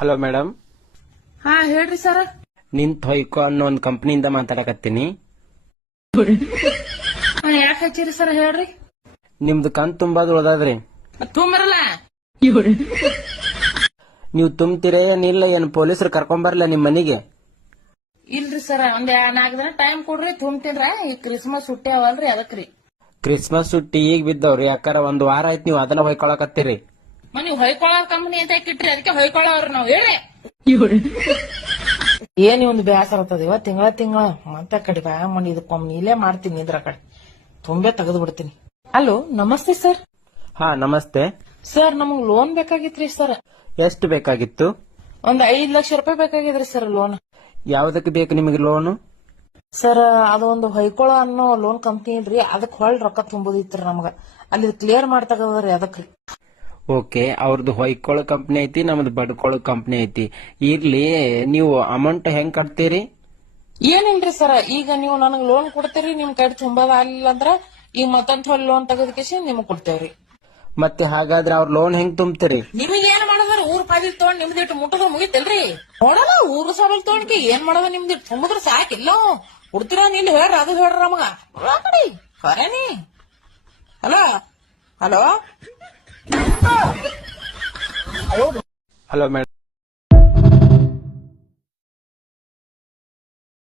Hello madam, ಹಾ ಹೇಳ್ರಿ sir. ನಿಂತ್ ಹೊಯ್ಕೋ ಅನ್ನೋ ಒಂದ್ ಕಂಪ್ನಿಯಿಂದ ಮಾತಾಡಕತ್ತೀನಿ. ಯಾಕೆ ಹಚ್ಚಿರಿ ಸರ್ ಹೇಳ್ರಿ. ನಿಮ್ದು ಕಂತ್ ತುಂಬಾದ್ ಉಳ್ದಾದ್ರಿ. ತುಂಬರಲ್ಲ ನೀವು ತುಂಬ್ತಿರೇ ಏನಿಲ್ಲ, ಏನ್ ಪೊಲೀಸರು ಕರ್ಕೊಂಬರ್ಲ ನಿಮ್ ಮನಿಗೆ? ಇಲ್ರಿ ಸರ್, ಒಂದ್ 4 ದಿನ ಟೈಮ್ ಕೊಡ್ರಿ ತುಂಬ್ತೀನ್ರ. ಈ ಕ್ರಿಸ್ಮಸ್ ಸುಟ್ಟಿ ಅವಲ್ರಿ ಅದಕ್ರಿ. ಕ್ರಿಸ್ಮಸ್ ಸುಟ್ಟಿ ಈಗ ಬಿದ್ದವ್ರಿ, ಯಾಕಾರ ಒಂದ್ ವಾರ ಆಯ್ತು ನೀವು ಅದನ್ನ ಹೊಯ್ಕೊಳಕತ್ತೀರಿ. ನೀವು ಹೊಯ್ಕೊಳ್ಳೋ ಕಂಪನಿ ಅಂತ ಇಟ್ರಿ, ಅದಕ್ಕೆ ಹೊಯ್ಕೊಳ್ಳೋರು ನಾವು ಹೇಳ್ರಿ. ಏನ್ ಒಂದು ಬೇಸರ ಆಗ್ತದ ಇವ ತಿಂಗಳ ಮತ್ತೆ ಕಡೆ ಬ್ಯಾ ಮಾಡಿ ಇದಕ್ಕೊಮ್ಮೆ ಇಲ್ಲೇ ಮಾಡ್ತೀನಿ ಇದ್ರ ಕಡೆ ತುಂಬೆ ತೆಗೆದು ಬಿಡ್ತೀನಿ. ಹಲೋ ನಮಸ್ತೆ ಸರ್. ಹಾ ನಮಸ್ತೆ ಸರ್, ನಮಗ್ ಲೋನ್ ಬೇಕಾಗಿತ್ರಿ ಸರ್. ಎಷ್ಟು ಬೇಕಾಗಿತ್ತು? ಒಂದ್ 5 ಲಕ್ಷ ರೂಪಾಯಿ ಬೇಕಾಗಿದ್ರಿ ಸರ್ ಲೋನ್. ಯಾವ್ದಕ್ಕೆ ಬೇಕು ನಿಮಗೆ ಲೋನು? ಸರ್, ಅದೊಂದು ಹೊಯ್ಕೊಳ ಅನ್ನೋ ಲೋನ್ ಕಂಪ್ನಿ ಇದ್ರಿ, ಅದಕ್ ಹೊಳ್ ರೊಕ್ಕ ತುಂಬುದಿತ್ರಿ ನಮಗ. ಅಲ್ಲಿ ಕ್ಲಿಯರ್ ಮಾಡ್ತಗದ್ರಿ ಅದಕ್ರಿ. ಓಕೆ, ಅವ್ರದ್ದು ಹೊಯ್ಕೊಳ ಕಂಪ್ನಿ ಐತಿ, ನಮ್ದು ಬಡ್ಕೊಳ ಕಂಪ್ನಿ ಐತಿ. ಇರ್ಲಿ, ನೀವು ಅಮೌಂಟ್ ಹೆಂಗ್ ಕಟ್ತೀರಿ? ಏನಿಲ್ರಿ ಸರ್, ಈಗ ನೀವು ನನಗ್ ಲೋನ್ ಕೊಡ್ತೀರಿ, ನಿಮ್ ಕಡೆ ತುಂಬದ ಆಗ್ಲಿಲ್ಲ ಅಂದ್ರ ಈಗ ಮತ್ತೊಂದ್ ಹೊಲ್ ಲೋನ್ ತೆಗೆದಕೇಸಿ ನಿಮಗ್ ಕೊಡ್ತೇವ್ರಿ. ಮತ್ತೆ ಹಾಗಾದ್ರೆ ಅವ್ರ ಲೋನ್ ಹೆಂಗ್ ತುಂಬ್ತೀರಿ? ನಿಮಗ್ ಏನ್ ಮಾಡೋದ್ರ, ಊರ್ ಪಾದಿ ತಗೊಂಡ್ ನಿಮ್ದಿಟ್ಟು ಮುಟ್ಟದ ಮುಗಿತಿಲ್ರಿ. ನೋಡಲ್ಲ ಊರು ಸಾಬಲ್ ತಗೊಂಡ್ಕಿ ಏನ್ ಮಾಡೋದ, ನಿಮ್ದಿಟ್ಟು ತುಂಬುದ್ರ ಸಾಕಿಲ್ಲ. ಕೊಡ್ತೀರಾ ನಿಲ್ ಹೇಳ್ರಿ, ಅದು ಹೇಳ್ರಿ ನಮಗ ಕಡಿ ಖರೇನಿ. Hello hello hello madam.